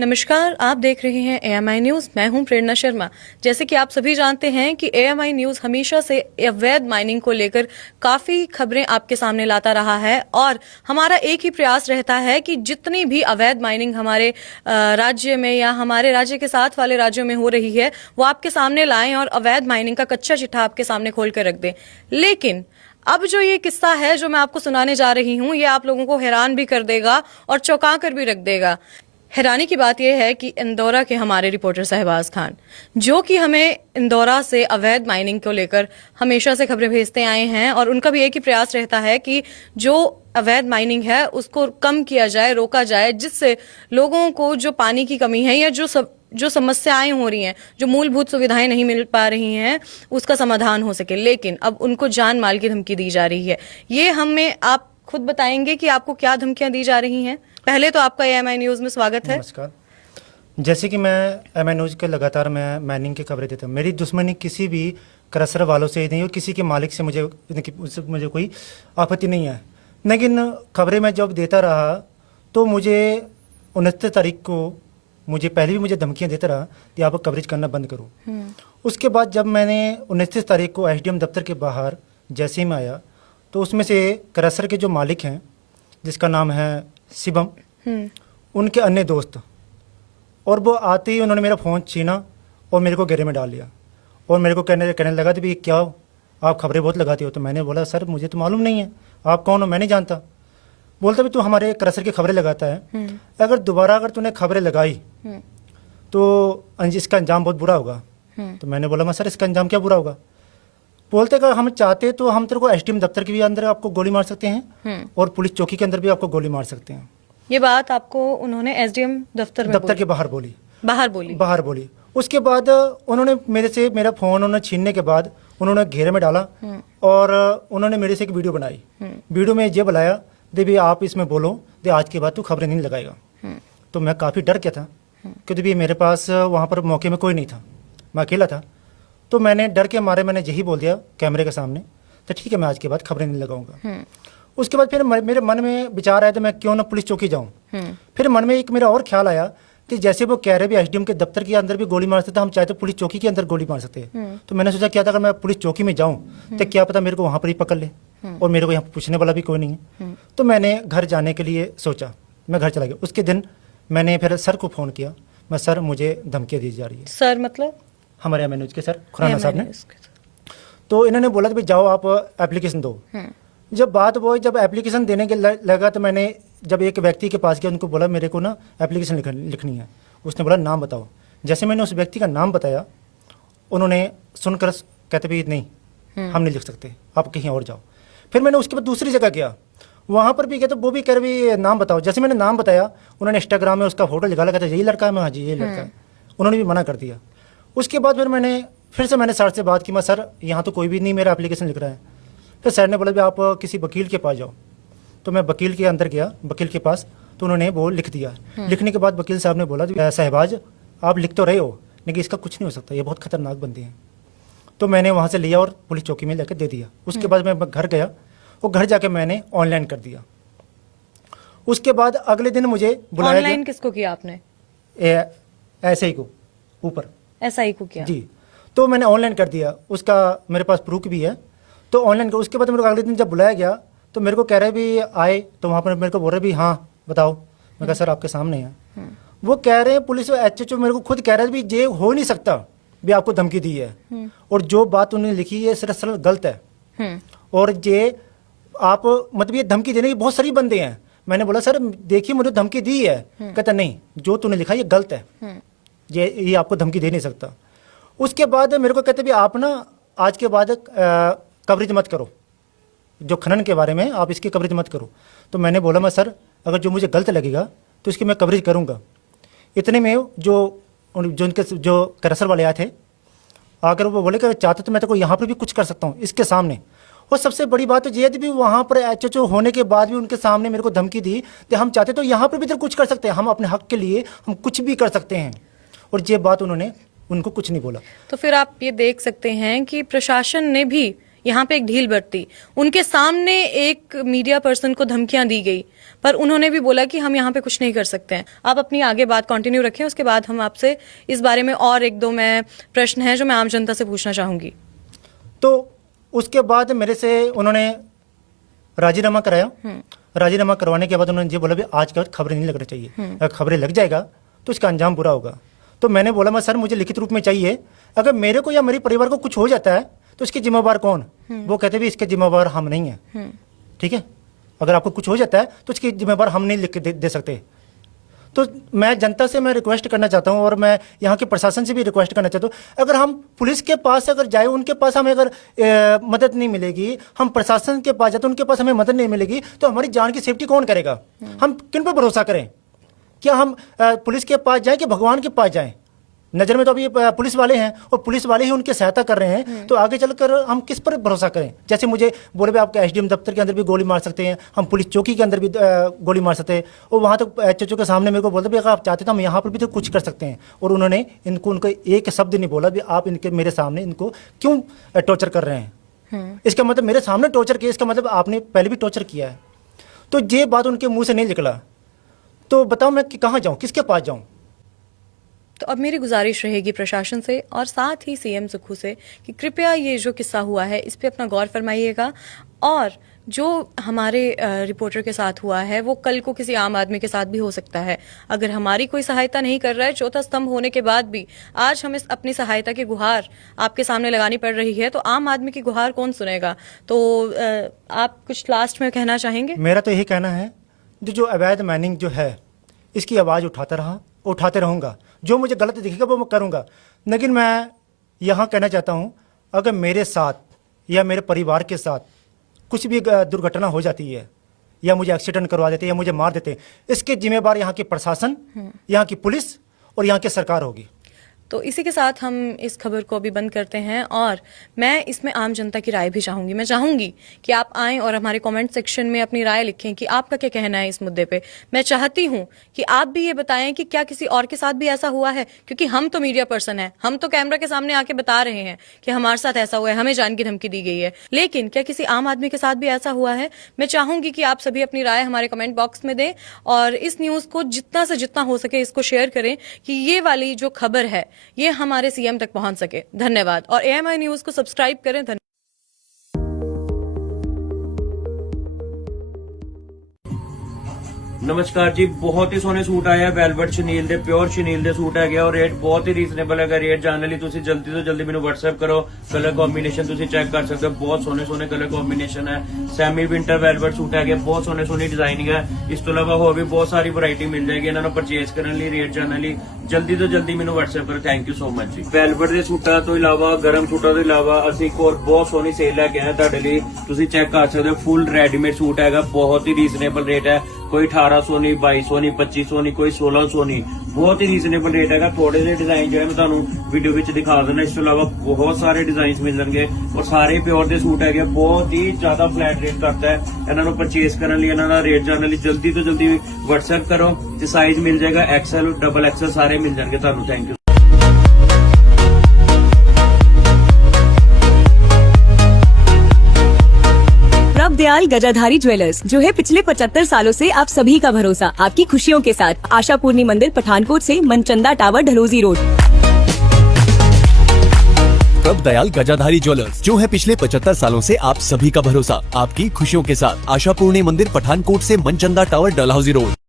नमस्कार, आप देख रहे हैं एएमआई न्यूज। मैं हूं प्रेरणा शर्मा। जैसे कि आप सभी जानते हैं कि एएमआई न्यूज हमेशा से अवैध माइनिंग को लेकर काफी खबरें आपके सामने लाता रहा है और हमारा एक ही प्रयास रहता है कि जितनी भी अवैध माइनिंग हमारे राज्य में या हमारे राज्य के साथ वाले राज्यों में हो रही है वो आपके सामने लाएं और अवैध माइनिंग का कच्चा चिट्ठा आपके सामने खोल कर रख दें। लेकिन अब जो ये किस्सा है जो मैं आपको सुनाने जा रही हूँ ये आप लोगों को हैरान भी कर देगा और चौंका कर भी रख देगा। हैरानी की बात यह है कि इंदौरा के हमारे रिपोर्टर शहबाज खान, जो कि हमें इंदौरा से अवैध माइनिंग को लेकर हमेशा से खबरें भेजते आए हैं और उनका भी एक ही प्रयास रहता है कि जो अवैध माइनिंग है उसको कम किया जाए, रोका जाए, जिससे लोगों को जो पानी की कमी है या जो समस्याएं हो रही हैं, जो मूलभूत सुविधाएं नहीं मिल पा रही हैं, उसका समाधान हो सके। लेकिन अब उनको जान माल की धमकी दी जा रही है। ये हमें आप खुद बताएंगे कि आपको क्या धमकियां दी जा रही हैं। पहले तो आपका एएमआई न्यूज में स्वागत है। नमस्कार। जैसे कि मैं एएमआई न्यूज के लगातार मैं माइनिंग की खबरें देता हूँ। मेरी दुश्मनी किसी भी क्रशर वालों से नहीं और किसी के मालिक से मुझे कोई आपत्ति नहीं है। लेकिन खबरें मैं जब देता रहा तो मुझे 29 तारीख को मुझे पहले भी मुझे धमकियां देता रहा कि आप कवरेज करना बंद करो। उसके बाद जब मैंने 29 तारीख को एसडीएम दफ्तर के बाहर जैसे ही मैं आया तो उसमें से क्रशर के जो मालिक हैं, जिसका नाम है शिवम, उनके अन्य दोस्त, और वो आते ही उन्होंने मेरा फ़ोन छीना और मेरे को घेरे में डाल लिया और मेरे को कहने लगा कि क्या आप खबरें बहुत लगाते हो। तो मैंने बोला सर मुझे तो मालूम नहीं है आप कौन हो, मैं नहीं जानता। बोलता भी तू हमारे क्रशर की खबरें लगाता है, अगर दोबारा तूने खबरें लगाई तो इसका अंजाम बहुत बुरा होगा। तो मैंने बोला मैं सर इसका अंजाम क्या बुरा होगा। बोलते अगर हम चाहते तो हम तेरे को एसडीएम दफ्तर के भी अंदर आपको गोली मार सकते हैं और पुलिस चौकी के अंदर भी आपको गोली मार सकते हैं। ये बात आपको उन्होंने एसडीएम दफ्तर के बाहर बोली। उसके बाद उन्होंने मेरे से मेरा फोन उन्होंने छीनने के बाद उन्होंने घेरे में डाला और उन्होंने मेरे से एक वीडियो बनाई। वीडियो में ये बुलाया देवी आप इसमें बोलो दे आज के बाद तू खबरें नहीं लगाएगा। तो मैं काफ़ी डर गया था क्योंकि भी मेरे पास वहाँ पर मौके में कोई नहीं था, मैं अकेला था। तो मैंने डर के मारे मैंने यही बोल दिया कैमरे के सामने, तो ठीक है मैं आज के बाद खबरें नहीं लगाऊंगा। उसके बाद फिर मेरे मन में विचार आया तो मैं क्यों ना पुलिस चौकी जाऊं। फिर मन में एक मेरा और ख्याल आया कि जैसे वो कह रहे भी एसडीएम के दफ्तर के अंदर भी गोली मार सकते, हम चाहे तो पुलिस चौकी के अंदर गोली मार सकते हैं। तो मैंने सोचा क्या था अगर मैं पुलिस चौकी में जाऊं तो क्या पता मेरे को वहां पर ही पकड़ ले और मेरे को यहाँ पूछने वाला भी कोई नहीं है। तो मैंने घर जाने के लिए सोचा, मैं घर चला गया। उसके दिन मैंने फिर सर को फ़ोन किया, मैं सर मुझे धमकियाँ दी जा रही है। सर मतलब हमारे एएमआई न्यूज के सर खुराना साहब ने। तो इन्होंने बोला कि भाई जाओ आप एप्लीकेशन दो। जब बात वो जब एप्लीकेशन देने के लगा तो मैंने जब एक व्यक्ति के पास गया उनको बोला मेरे को ना एप्लीकेशन लिखनी है। उसने बोला नाम बताओ। जैसे मैंने उस व्यक्ति का नाम बताया उन्होंने सुनकर कहते भी नहीं हम नहीं लिख सकते, आप कहीं और जाओ। फिर मैंने उसके बाद दूसरी जगह गया, वहाँ पर भी गया तो वो भी कह रहे भी नाम बताओ। जैसे मैंने नाम बताया उन्होंने इंस्टाग्राम में उसका फोटो निकाला, कहता यही लड़का है। मैं हाँ जी यही लड़का है। उन्होंने भी मना कर दिया। उसके बाद फिर से मैंने सर से बात की, मैं सर यहाँ तो कोई भी नहीं मेरा एप्लीकेशन लिख रहा है। फिर सर ने बोला भी आप किसी वकील के पास जाओ। तो मैं वकील के अंदर गया, वकील के पास, तो उन्होंने वो लिख दिया। लिखने के बाद वकील साहब ने बोला शहबाज आप लिख तो रहे हो लेकिन इसका कुछ नहीं हो सकता, ये बहुत खतरनाक बंदे हैं। तो मैंने वहाँ से लिया और पुलिस चौकी में लेकर दे दिया। उसके बाद मैं घर गया और घर जाके मैंने ऑनलाइन कर दिया। उसके बाद अगले दिन मुझे बुलाया। ऑनलाइन किसको किया आपने? ऐसे ही को ऊपर एसआई को किया जी। तो मैंने ऑनलाइन कर दिया, उसका मेरे पास प्रूफ भी है। तो ऑनलाइन कर उसके बाद मेरे को अगले दिन जब बुलाया गया तो मेरे को कह रहे भी आए, तो वहाँ पर मेरे को बोल रहे भी हाँ बताओ। मैं कहा सर आपके सामने है। वो कह रहे हैं पुलिस एचएचओ मेरे को खुद कह रहे हैं भी ये हो नहीं सकता भी आपको धमकी दी है और जो बात उन्होंने लिखी है सरासर गलत है और ये आप मतलब ये धमकी देने के बहुत सारी बंदे हैं। मैंने बोला सर देखिए मुझे धमकी दी है। कहता नहीं जो तूने लिखा ये गलत है, ये आपको धमकी दे नहीं सकता। उसके बाद मेरे को कहते भी आप ना आज के बाद कवरेज मत करो, जो खनन के बारे में आप इसकी कवरेज मत करो। तो मैंने बोला मैं सर अगर जो मुझे गलत लगेगा तो इसकी मैं कवरेज करूँगा। इतने में जो क्रशर वाले आए थे अगर वो बोले कि चाहते तो मैं तो यहाँ पर भी कुछ कर सकता हूँ इसके सामने। और सबसे बड़ी बात तो ये भी वहाँ पर एचएचओ होने के बाद भी उनके सामने मेरे को धमकी दी कि हम चाहते तो यहाँ पर भी तो कुछ कर सकते हैं, हम अपने हक के लिए हम कुछ भी कर सकते हैं। और ये बात उन्होंने उनको कुछ नहीं बोला। तो फिर आप ये देख सकते हैं कि प्रशासन ने भी यहाँ पे एक ढील बरती। उनके सामने एक मीडिया पर्सन को धमकियां दी गई, पर उन्होंने भी बोला कि हम यहाँ पे कुछ नहीं कर सकते हैं। आप अपनी आगे बात कंटिन्यू रखें, उसके बाद हम आपसे इस बारे में और एक दो मैं प्रश्न हैं जो मैं आम जनता से पूछना चाहूँगी। तो उसके बाद मेरे से उन्होंने राजीनामा कराया। राजीनामा करवाने के बाद उन्होंने ये बोला भी आज के बाद खबरें नहीं लगना चाहिए, अगर खबरें लग जाएगा तो इसका अंजाम बुरा होगा। तो मैंने बोला मैं सर मुझे लिखित रूप में चाहिए, अगर मेरे को या मेरे परिवार को कुछ हो जाता है तो इसके जिम्मेवार कौन? वो कहते भी इसके जिम्मेवार हम नहीं हैं। ठीक है, अगर आपको कुछ हो जाता है तो इसके जिम्मेवार हम नहीं लिख के दे सकते। तो मैं जनता से मैं रिक्वेस्ट करना चाहता हूं और मैं यहाँ के प्रशासन से भी रिक्वेस्ट करना चाहता हूँ, अगर हम पुलिस के पास अगर जाए, उनके पास हमें अगर मदद नहीं मिलेगी, हम प्रशासन के पास जाते उनके पास हमें मदद नहीं मिलेगी, तो हमारी जान की सेफ्टी कौन करेगा? हम किन पर भरोसा करें? क्या हम पुलिस के पास जाएं कि भगवान के पास जाएं? नज़र में तो अभी पुलिस वाले हैं और पुलिस वाले ही उनकी सहायता कर रहे हैं, तो आगे चलकर हम किस पर भरोसा करें? जैसे मुझे बोले भाई आपके एसडीएम दफ्तर के अंदर भी गोली मार सकते हैं, हम पुलिस चौकी के अंदर भी गोली मार सकते हैं, और वहाँ तक एचओ के सामने मेरे को बोलते भी अगर आप चाहते तो हम यहाँ पर भी तो कुछ कर सकते हैं। और उन्होंने उनको एक शब्द नहीं बोला भी आप इनके मेरे सामने इनको क्यों टॉर्चर कर रहे हैं। इसका मतलब मेरे सामने टॉर्चर किया, इसका मतलब आपने पहले भी टॉर्चर किया है। तो ये बात उनके मुँह से नहीं निकला, तो बताओ मैं कहाँ जाऊँ, किसके पास जाऊँ? तो अब मेरी गुजारिश रहेगी प्रशासन से और साथ ही सीएम सुक्खू से कि कृपया ये जो किस्सा हुआ है इस पे अपना गौर फरमाइएगा, और जो हमारे रिपोर्टर के साथ हुआ है वो कल को किसी आम आदमी के साथ भी हो सकता है। अगर हमारी कोई सहायता नहीं कर रहा है, चौथा स्तंभ होने के बाद भी आज हमें अपनी सहायता की गुहार आपके सामने लगानी पड़ रही है, तो आम आदमी की गुहार कौन सुनेगा? तो आप कुछ लास्ट में कहना चाहेंगे? मेरा तो यही कहना है, जो अवैध माइनिंग जो है इसकी आवाज़ उठाते रहूँगा, जो मुझे गलत दिखेगा वो मैं करूँगा। लेकिन मैं यहाँ कहना चाहता हूँ, अगर मेरे साथ या मेरे परिवार के साथ कुछ भी दुर्घटना हो जाती है, या मुझे एक्सीडेंट करवा देते या मुझे मार देते, इसके जिम्मेदार यहाँ के प्रशासन, यहाँ की पुलिस और यहाँ की सरकार होगी। तो इसी के साथ हम इस खबर को अभी बंद करते हैं, और मैं इसमें आम जनता की राय भी चाहूंगी। मैं चाहूंगी कि आप आएं और हमारे कमेंट सेक्शन में अपनी राय लिखें कि आपका क्या कहना है इस मुद्दे पे। मैं चाहती हूं कि आप भी ये बताएं कि क्या किसी और के साथ भी ऐसा हुआ है, क्योंकि हम तो मीडिया पर्सन हैं, हम तो कैमरा के सामने आके बता रहे हैं कि हमारे साथ ऐसा हुआ है, हमें जान की धमकी दी गई है, लेकिन क्या किसी आम आदमी के साथ भी ऐसा हुआ है? मैं चाहूंगी कि आप सभी अपनी राय हमारे कमेंट बॉक्स में दें, और इस न्यूज को जितना से जितना हो सके इसको शेयर करें कि ये वाली जो खबर है ये हमारे सीएम तक पहुंच सके। धन्यवाद, और एएमआई न्यूज को सब्सक्राइब करें। नमस्कार जी, बहुत ही सोहने सूट आए हैं वेलवेट शनील ਦੇ ਪਿਓਰ ਸ਼ਨੀਲ ਦੇ ਸੂਟ ਹੈਗੇ ਔਰ ਰੇਟ ਬਹੁਤ ਹੀ ਰੀਜ਼ਨੇਬਲ ਹੈਗਾ। ਰੇਟ ਜਾਣਨ ਲਈ ਤੁਸੀਂ ਜਲਦੀ ਤੋਂ ਜਲਦੀ ਮੈਨੂੰ WhatsApp ਕਰੋ। ਕਲਰ ਕੰਬੀਨੇਸ਼ਨ ਤੁਸੀਂ ਚੈੱਕ ਕਰ ਸਕਦੇ ਹੋ, ਬਹੁਤ ਸੋਹਣੇ ਸੋਹਣੇ ਕਲਰ ਕੰਬੀਨੇਸ਼ਨ ਹੈ। ਸੈਮੀ ਵਿੰਟਰ ਵੈਲਵੇਟ ਸੂਟ ਹੈਗੇ, ਬਹੁਤ ਸੋਹਣੇ ਸੋਹਣੀ ਡਿਜ਼ਾਈਨਿੰਗ ਹੈ। ਇਸ ਤੋਂ ਇਲਾਵਾ ਹੋਰ ਵੀ ਬਹੁਤ ਸਾਰੀ ਵੈਰਾਈਟੀ ਮਿਲ ਜਾਏਗੀ। ਇਹਨਾਂ ਨੂੰ ਪਰਚੇਸ ਕਰਨ ਲਈ, ਰੇਟ ਜਾਣਨ ਲਈ ਜਲਦੀ ਤੋਂ ਜਲਦੀ ਮੈਨੂੰ WhatsApp ਕਰੋ। ਥੈਂਕ ਯੂ ਸੋ ਮਚ ਜੀ। ਵੈਲਵੇਟ ਦੇ ਸੂਟਾਂ ਤੋਂ ਇਲਾਵਾ, ਗਰਮ ਸੂਟਾਂ ਤੋਂ ਇਲਾਵਾ ਅਸੀਂ ਇੱਕ ਹੋਰ ਬਹੁਤ ਸੋਹਣੀ ਸੇਲ ਲੈ ਕੇ ਆਏ ਤੁਹਾਡੇ ਲਈ। ਤੁਸੀਂ ਚੈੱਕ ਕਰ ਸਕਦੇ ਹੋ, ਫੁੱਲ ਰੈਡੀਮੇਡ ਸੂਟ ਹੈਗਾ, ਬਹੁਤ ਹੀ ਰੀਜ਼ਨੇਬਲ ਰੇਟ ਹੈ। कोई 1800 नहीं, 2200 नहीं, 2500 नहीं, कोई 1600 नहीं, बहुत ही रीजनेबल रेट है। थोड़े ਜਿਹੇ डिजाइन जो है मैं ਤੁਹਾਨੂੰ वीडियो ਵਿੱਚ ਦਿਖਾ ਦਿੰਦਾ। ਇਸ ਤੋਂ ਇਲਾਵਾ ਬਹੁਤ ਸਾਰੇ ਡਿਜ਼ਾਈਨਸ ਮਿਲ ਜਾਣਗੇ ਔਰ ਸਾਰੇ ਪਿਓਰ ਦੇ ਸੂਟ ਹੈਗੇ। ਬਹੁਤ ਹੀ ਜ਼ਿਆਦਾ ਫਲੈਟ ਰੇਟ ਕਰਤਾ ਹੈ। ਇਹਨਾਂ ਨੂੰ ਪਰਚੇਸ ਕਰਨ ਲਈ, ਇਹਨਾਂ ਦਾ ਰੇਟ ਜਾਣਨ ਲਈ ਜਲਦੀ ਤੋਂ ਜਲਦੀ WhatsApp ਕਰੋ ਤੇ ਸਾਈਜ਼ ਮਿਲ ਜਾਏਗਾ XL, XXL ਸਾਰੇ ਮਿਲ ਜਾਣਗੇ ਤੁਹਾਨੂੰ। Thank you. Dayal Gajadhari jewellers, जो है पिछले 75 सालों से आप सभी का भरोसा, आपकी खुशियों के साथ। आशापूर्णी मंदिर, पठानकोट से मनचंदा टावर, ढलोजी रोड। प्रभ दयाल गजाधारी ज्वेलर्स, जो है पिछले 75 सालों से आप सभी का भरोसा, आपकी खुशियों के साथ। आशापूर्णी मंदिर, पठानकोट से मनचंदा टावर, डलहौजी रोड।